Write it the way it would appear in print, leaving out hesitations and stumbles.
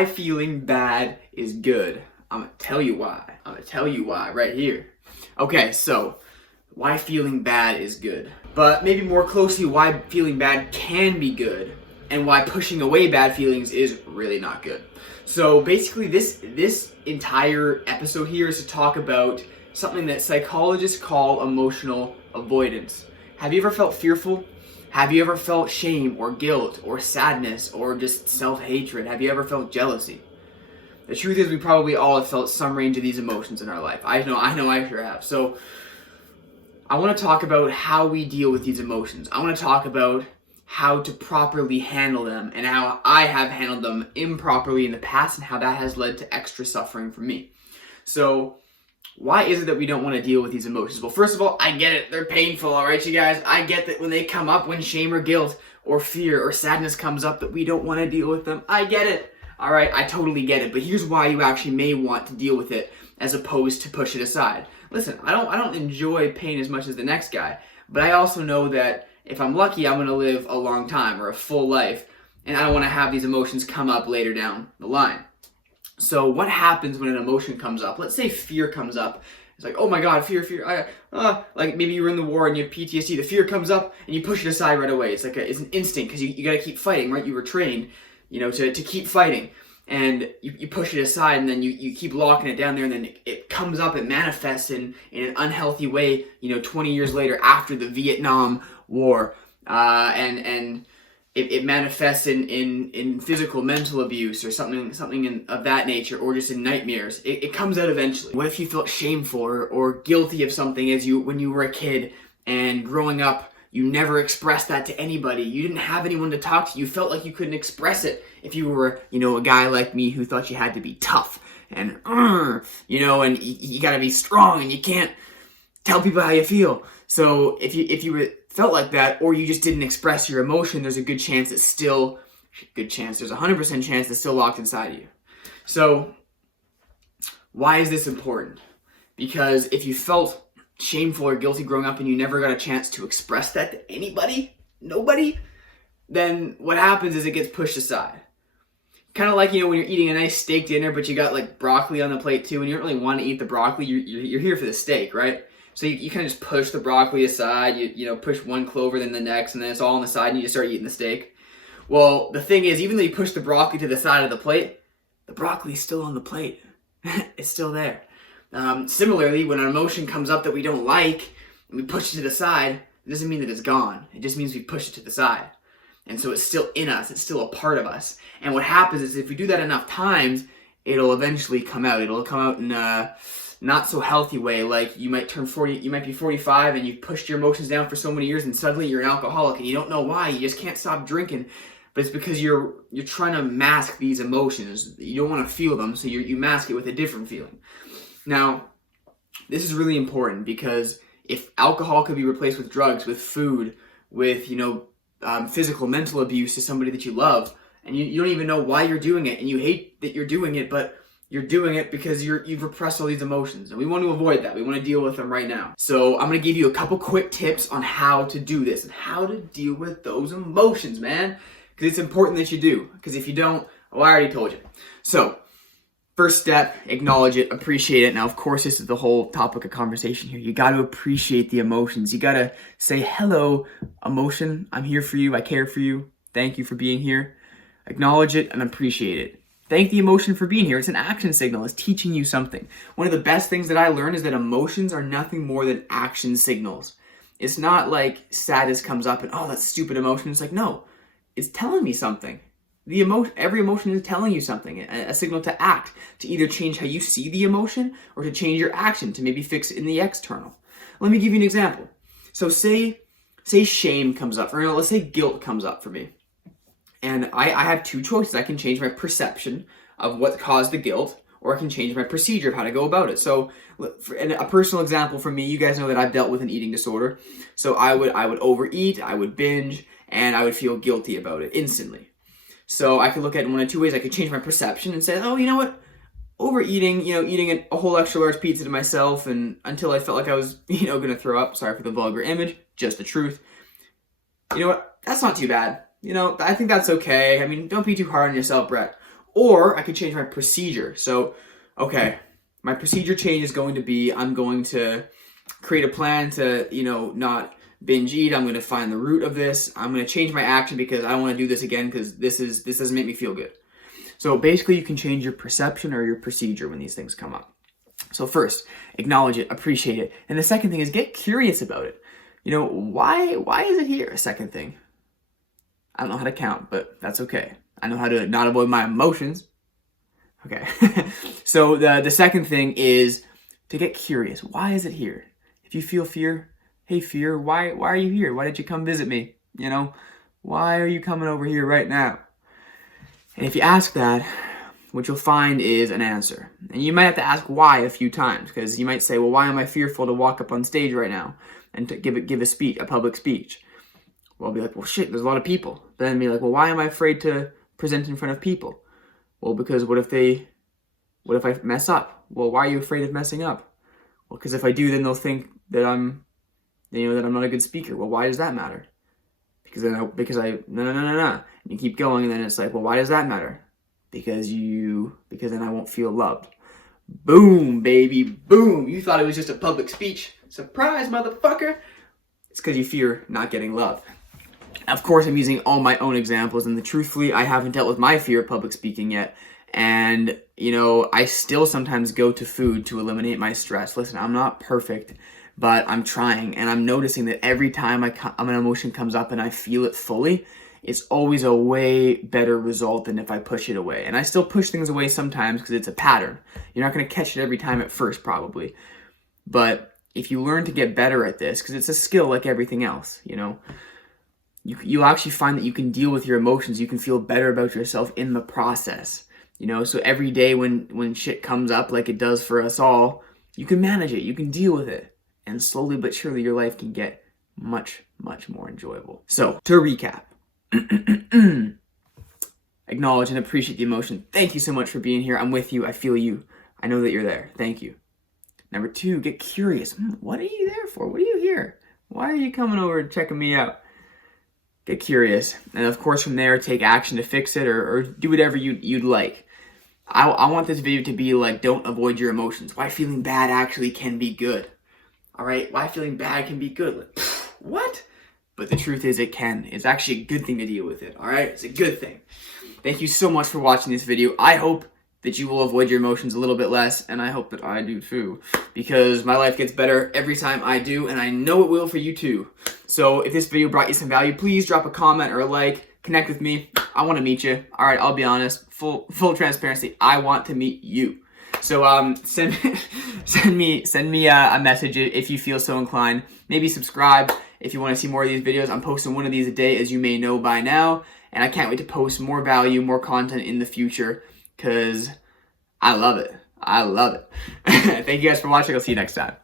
why feeling bad is good. I'm gonna tell you why. I'm gonna tell you why right here. Okay, so why feeling bad is good. But maybe more closely, why feeling bad can be good and why pushing away bad feelings is really not good. So basically this entire episode here is to talk about something that psychologists call emotional avoidance. Have you ever felt fearful? Have you ever felt shame or guilt or sadness or just self-hatred? Have you ever felt jealousy? The truth is we probably all have felt some range of these emotions in our life. I know I sure have. So I want to talk about how we deal with these emotions. I want to talk about how to properly handle them and how I have handled them improperly in the past and how that has led to extra suffering for me. So why is it that we don't want to deal with these emotions? Well, first of all, I get it. They're painful, all right, you guys? I get that when they come up, when shame or guilt or fear or sadness comes up, that we don't want to deal with them. I get it. All right, I totally get it. But here's why you actually may want to deal with it as opposed to push it aside. Listen, I don't enjoy pain as much as the next guy, but I also know that if I'm lucky, I'm going to live a long time or a full life, and I don't want to have these emotions come up later down the line. So what happens when an emotion comes up? Let's say fear comes up. It's like, oh my God, fear. Like maybe you were in the war and you have PTSD. The fear comes up and you push it aside right away. It's like it's an instinct because you got to keep fighting, right? You were trained, to keep fighting. And you push it aside and then you keep locking it down there and then it comes up, it manifests in an unhealthy way, 20 years later after the Vietnam War. And it manifests in physical, mental abuse or something of that nature, or just in nightmares. It comes out eventually. What if you felt shameful or guilty of something when you were a kid and growing up, you never expressed that to anybody. You didn't have anyone to talk to. You felt like you couldn't express it if you were, a guy like me who thought you had to be tough and, and you gotta be strong and you can't tell people how you feel. So if you felt like that, or you just didn't express your emotion, there's a good chance there's a 100% chance it's still locked inside you. So why is this important? Because if you felt shameful or guilty growing up and you never got a chance to express that to nobody, then what happens is it gets pushed aside. Kind of like, when you're eating a nice steak dinner, but you got like broccoli on the plate too, and you don't really want to eat the broccoli, you're here for the steak, right? So you kind of just push the broccoli aside, you push one clover, then the next, and then it's all on the side, and you just start eating the steak. Well, the thing is, even though you push the broccoli to the side of the plate, the broccoli is still on the plate. It's still there. Similarly, when an emotion comes up that we don't like, and we push it to the side, it doesn't mean that it's gone. It just means we push it to the side. And so it's still in us. It's still a part of us. And what happens is if we do that enough times, it'll eventually come out. It'll come out in a not so healthy way. Like you might turn 40, you might be 45 and you've pushed your emotions down for so many years and suddenly you're an alcoholic and you don't know why. You just can't stop drinking. But it's because you're trying to mask these emotions. You don't want to feel them, so you mask it with a different feeling. Now, this is really important because if alcohol could be replaced with drugs, with food, with, physical, mental abuse to somebody that you love, and you don't even know why you're doing it, and you hate that you're doing it, but you're doing it because you've repressed all these emotions, and we want to avoid that. We want to deal with them right now. So I'm going to give you a couple quick tips on how to do this and how to deal with those emotions, man, because it's important that you do, because if you don't, well, I already told you. So first step, acknowledge it, appreciate it. Now, of course, this is the whole topic of conversation here. You got to appreciate the emotions. You got to say, hello, emotion. I'm here for you. I care for you. Thank you for being here. Acknowledge it and appreciate it. Thank the emotion for being here. It's an action signal. It's teaching you something. One of the best things that I learned is that emotions are nothing more than action signals. It's not like sadness comes up and, oh, that's stupid emotion. It's like, no, it's telling me something. Every emotion is telling you something, a signal to act, to either change how you see the emotion or to change your action, to maybe fix it in the external. Let me give you an example. So say shame comes up, or let's say guilt comes up for me. And I have two choices. I can change my perception of what caused the guilt, or I can change my procedure of how to go about it. So a personal example for me, you guys know that I've dealt with an eating disorder. So I would overeat, I would binge, and I would feel guilty about it instantly. So I could look at it one of two ways. I could change my perception and say, oh, you know what? Overeating, eating a whole extra large pizza to myself and until I felt like I was, going to throw up. Sorry for the vulgar image, just the truth. You know what? That's not too bad. I think that's okay. I mean, don't be too hard on yourself, Brett. Or I could change my procedure. So, okay, my procedure change is going to be, I'm going to create a plan to, not binge eat. I'm going to find the root of this. I'm going to change my action because I don't want to do this again because this doesn't make me feel good. So basically you can change your perception or your procedure when these things come up. So first, acknowledge it, appreciate it. And the second thing is get curious about it. Why is it here? Second thing. I don't know how to count, but that's okay. I know how to not avoid my emotions. Okay. So the second thing is to get curious. Why is it here? If you feel fear, hey fear, why are you here? Why did you come visit me? Why are you coming over here right now? And if you ask that, what you'll find is an answer. And you might have to ask why a few times, because you might say, well, why am I fearful to walk up on stage right now and to give a speech, a public speech? Well, I'll be like, well, shit, there's a lot of people. Then be like, well, why am I afraid to present in front of people? Well, because what if I mess up? Well, why are you afraid of messing up? Well, because if I do, then they'll think that I'm not a good speaker. Well, why does that matter? Because no. And you keep going, and then it's like, well, why does that matter? Because then I won't feel loved. Boom, baby, boom. You thought it was just a public speech. Surprise, motherfucker. It's because you fear not getting love. Of course, I'm using all my own examples, and truthfully, I haven't dealt with my fear of public speaking yet. And, I still sometimes go to food to eliminate my stress. Listen, I'm not perfect, but I'm trying, and I'm noticing that every time an emotion comes up and I feel it fully, it's always a way better result than if I push it away. And I still push things away sometimes because it's a pattern. You're not going to catch it every time at first, probably. But if you learn to get better at this, because it's a skill like everything else, you'll actually find that you can deal with your emotions. You can feel better about yourself in the process. So every day when shit comes up like it does for us all, you can manage it. You can deal with it. And slowly but surely your life can get much, much more enjoyable. So to recap, acknowledge and appreciate the emotion. Thank you so much for being here. I'm with you. I feel you. I know that you're there. Thank you. Number 2, get curious. What are you there for? What are you here? Why are you coming over and checking me out? Get curious. And of course, from there, take action to fix it or do whatever you'd like. I want this video to be like, don't avoid your emotions. Why feeling bad actually can be good. All right? Why feeling bad can be good. Like, what? But the truth is it can. It's actually a good thing to deal with it. All right? It's a good thing. Thank you so much for watching this video. I hope that you will avoid your emotions a little bit less, and I hope that I do too, because my life gets better every time I do, and I know it will for you too. So if this video brought you some value, please drop a comment or a like, connect with me. I want to meet you. All right, I'll be honest, full transparency. I want to meet you. So send me a message if you feel so inclined. Maybe subscribe if you want to see more of these videos. I'm posting one of these a day, as you may know by now, and I can't wait to post more value, more content in the future, because I love it. I love it. Thank you guys for watching. I'll see you next time.